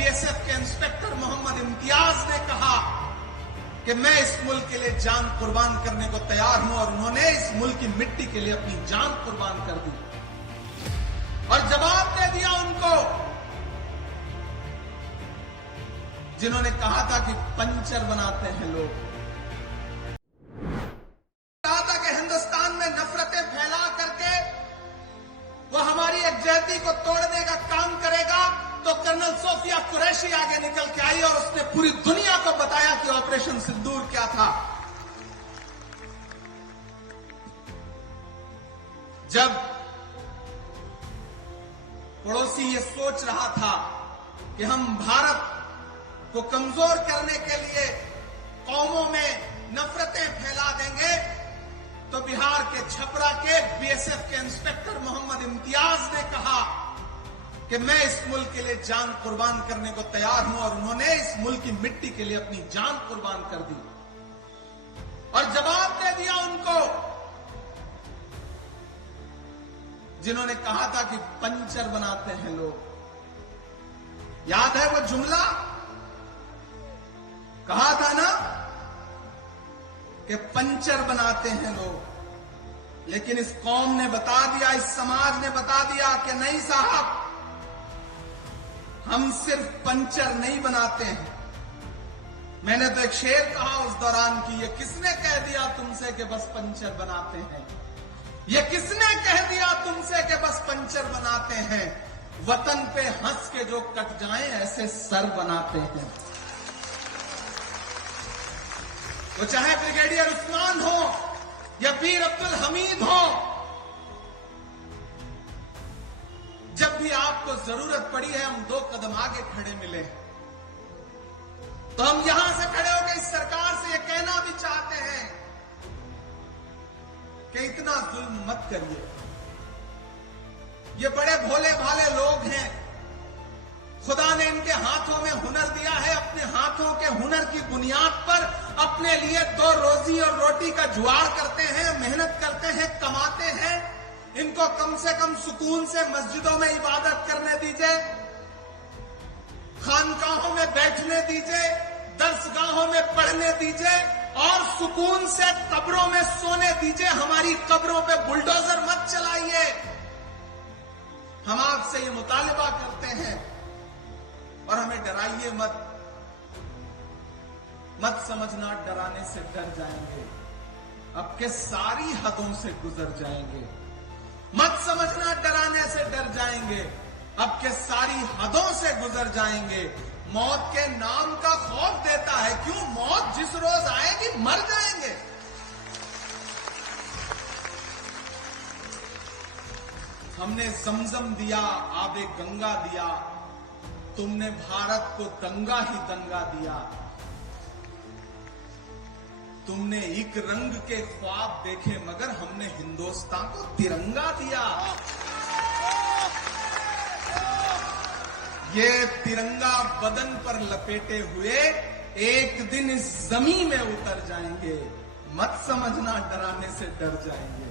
BSF के inspector Mohammad Imtiaz ने कहा कि मैं इस मुल्क के लिए जान कुर्बान करने को तैयार हूं, और उन्होंने इस मुल्क की मिट्टी के लिए अपनी जान कुर्बान कर दी और जवाब दे दिया उनको जिन्होंने कहा था कि पंचर बनाते हैं लोग। कहा था कि हिंदुस्तान में नफरतें फैला करके वो हमारी एकजुटता को तोड़ने का काम करेगा, तो कर्नल सोफिया कुरैशी आगे निकल के आई और उसने पूरी दुनिया को बताया कि ऑपरेशन सिंदूर क्या था। जब पड़ोसी ये सोच रहा था कि हम भारत को कमजोर करने के लिए कौमों में नफरतें फैला देंगे, तो बिहार के छपरा के बीएसएफ के इंस्पेक्टर मोहम्मद इम्तियाज ने कहा कि मैं इस मुल्क के लिए जान कुर्बान करने को तैयार हूं, और उन्होंने इस मुल्क की मिट्टी के लिए अपनी जान कुर्बान कर दी और जवाब दे दिया उनको जिन्होंने कहा था कि पंचर बनाते हैं लोग। याद है वो जुमला? कहा था ना कि पंचर बनाते हैं लोग, लेकिन इस कौम ने बता दिया, इस समाज ने बता दिया कि नहीं साहब, हम सिर्फ पंचर नहीं बनाते हैं। मैंने तो एक शेर कहा उस दौरान कि ये किसने कह दिया तुमसे कि बस पंचर बनाते हैं, ये किसने कह दिया तुमसे कि बस पंचर बनाते हैं, वतन पे हंस के जो कट जाएं ऐसे सर बनाते हैं। वो चाहे ब्रिगेडियर उस्मान हो या वीर अब्दुल हमीद हो, जब भी आपको जरूरत पड़ी है हम 2 कदम आगे खड़े मिले, तो हम यहां से खड़े होकर इस सरकार से ये कहना भी चाहते हैं कि इतना जुल्म मत करिए। ये बड़े भोले भाले लोग हैं, खुदा ने इनके हाथों में हुनर दिया है, अपने हाथों के हुनर की बुनियाद पर अपने लिए 2 रोजी और रोटी का जुगाड़ करते हैं, मेहनत करते हैं, कमाते हैं। इनको कम से कम सुकून से मस्जिदों में इबादत करने दीजिए, खानकाहों में बैठने दीजिए, दर्सगाहों में पढ़ने दीजिए और सुकून से कब्रों में सोने दीजिए। हमारी कब्रों पे बुलडोजर मत चलाइए। हम आपसे ये मुतालिबा करते हैं और हमें डराइए मत। मत समझना डराने से डर जाएंगे, अब के सारी हदों से गुजर जाएंगे। मत समझना डराने से डर जाएंगे, अब के सारी हदों से गुजर जाएंगे। मौत के नाम का खौफ देता है क्यों? मौत जिस रोज आएगी मर जाएंगे। हमने जमजम दिया, आबे गंगा दिया, तुमने भारत को दंगा ही दंगा दिया। तुमने एक रंग के ख्वाब देखे मगर हमने हिंदुस्तान को तिरंगा दिया। ये तिरंगा बदन पर लपेटे हुए एक दिन इस जमीन में उतर जाएंगे। मत समझना डराने से डर जाएंगे।